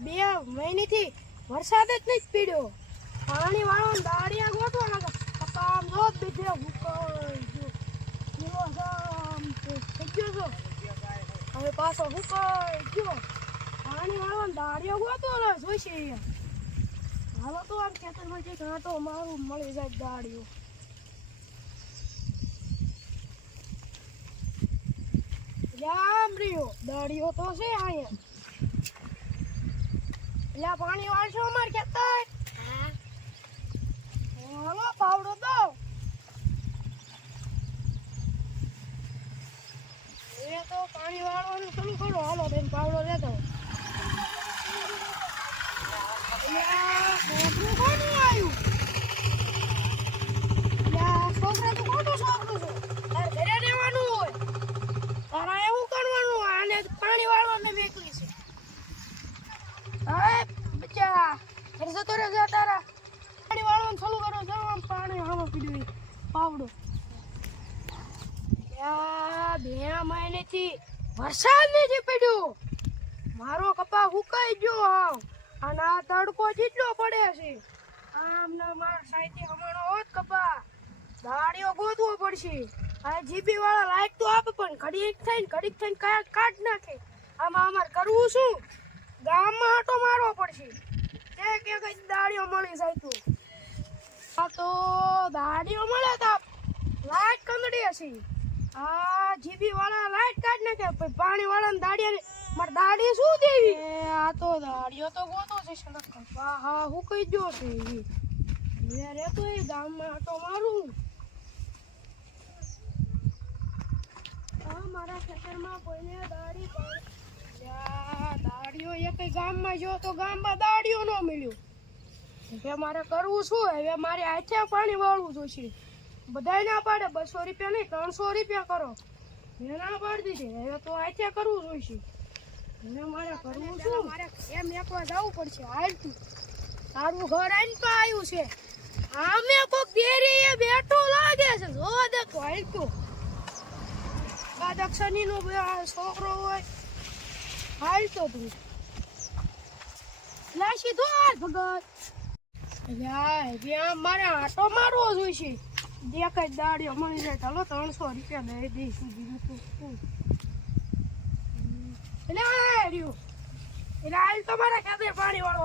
2 મહિનાથી વરસાદ જ નહીં પડ્યો. પાણી વાળો દાડિયા ગોતવા લાગા. આમ જો બીજે હુકાઈ ગયો. આમ થઈ ગયો છો. હવે પાછો હુકાઈ ગયો. પાણી વાળો દાડિયો ગોતવા જોઈશે. હાલો તો આમ ખેતરમાં જઈ ઘાટો મારું મળી જાય દાડિયો. જામ રહ્યો દાડિયો તો છે અહીંયા. એટલે પાણી વાળશો અમારે ખેતર. હાલો પાવડો દો. એ તો પાણી વાળવાનું શરૂ કરો. હાલો બેન પાવડો લેતો. છોકરું કોનું આવ્યું? છોકરા તો ખોટું છોકરું છે. તારે ઘરે રહેવાનું હોય. તારા એવું કરવાનું. આને પાણી વાળવાને વેકલી છે. હવે બચ્ચા ઘરે જતો રહે તારા. પાણી વાળવાનું ચાલુ કરો. જવા પાણી હાલો પીડ્યું પાવડો. 2 મહિનેથી વરસાદ નથી પડ્યો. મારો કપા હુકાઈ ગયો. હાવ અને આ તડકો જેટલો પડે છે. આમ ના મારા સાઈથી હમણાં હોત કપા દાડિયો ગોતવો પડશે. આ જીબી વાળા લાઈટ તો આપે પણ ઘડીક થઈને કાઢ નાખે. આમાં અમારે કરવું શું? ગામમાં આટો મારવો પડશે. કે કઈ દાડિયો મળી જાય તો. આ તો દાડિયો મળે તો લાઈટ કંદડી હશે. આ જીબી વાળા લાઈટ કાઢ નાખે. પાણી વાળા દાડિયા મારે દાડી શું દેવી? આ તો દાડિયો તો ગોતો છે. હા હું કઈ ગયો છે. રહેતો એ ગામમાં આટો મારું. મારા ખેતરમાં કોઈને દાડિયો એક ગામમાં ગયો તો ગામમાં દાડિયો ન મળ્યો. હવે મારે કરવું શું? હવે મારે હાથે પાણી વાળવું જોઈશે. બધાય ના પાડે 200 રૂપિયા નહીં 300 રૂપિયા કરો. મેં ના પાડી દીધી. હવે તો હાથે કરવું જોઈશે. હવે મારે કરવું શું? મારે એમ એકવાર જવું પડશે. હાલતું તારું ઘર આવીને તો આવ્યું છે. આમે કોક દેરી એ બેઠો લાગે છે. જો દેખો હાલતું દક્ષિણી નો છોકરો હોય. હાલતો તું લાશી તો ભગત. મારે આટો મારવો જોઈશે. દેખાય દાડિયો મળી જાય. ચાલો 300 રૂપિયા દઈ દઈશું. બીજું તો શું? એટલે હાલ તો મારા ખેતર પાણી વાળો.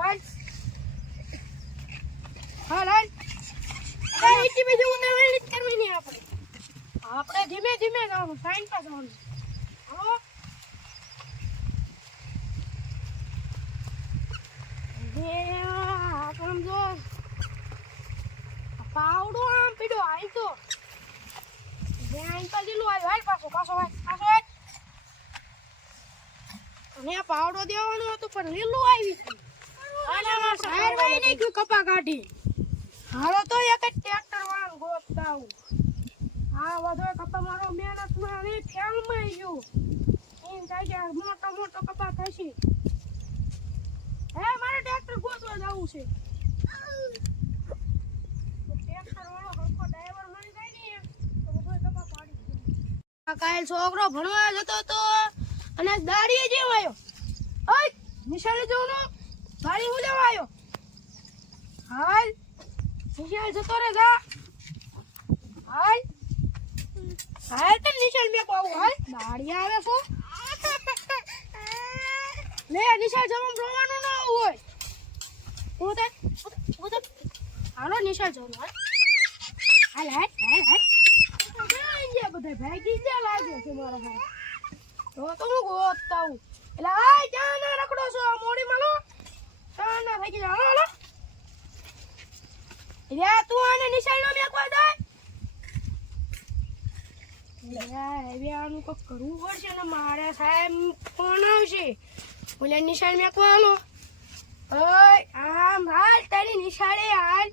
હાલ કરવી નહીં. આપણે ધીમે ધીમે જવાનું. સાઈન પાસે જવાનું. હાલો આમ જો પાવડો આમ પીડો. આઈ તો લીલું આવ્યું. પાછો અને પાવડો દેવાનું હતું પણ લીલું આવી કપા કાઢી. હાલો તો એક ટ્રેક્ટર વાળા ગોતતા આવું. હા વધુ કપા મારો મહેનતમાં ફેલમાં ગયું. એમ થાય કે મોટો કપા થશે. હે મારે ટ્રેક્ટર ગોતવા જવું છે. ટ્રેક્ટર વાળો હરખો ડ્રાઈવર મળી જાય ને તો બધો કપા પાડી દે. કાલ છોકરો ભણવા જતો હતો અને દાડીએ જેમ આવ્યો. ઓય નિશાળે જવાનો દાડી હું લેવા આવ્યો. હાલ નિશાળ જતો રે જા. હાલ તો નિશાળ મેં કહું. હાલ દાડી આવે છો. લે નિશાળ જવામાં રોવાનું ન હોય. હાલો નિશાળ જવાનું. હાલ બધા ભાગી ગયા લાગે છે મારા ઘરે. તો હું ગોતતા હું. એટલે આ ક્યાં ના રખડો છો? મોડી માલો ક્યાં ના થઈ ગયા. હાલો તું આને નિશાળ નો મેકવા દે. હવે આનું કંઈક કરવું પડશે ને. મારે સાહેબ ફોન આવશે. બોલે નિશાળ મેકવા. હાલો આમ હાલ તારી નિશાળે હાલ.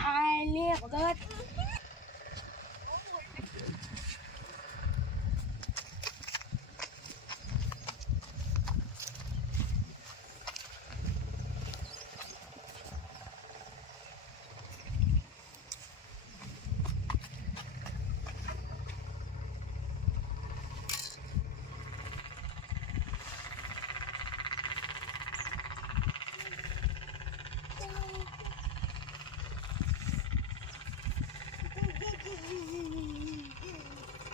હાલ ને ભગત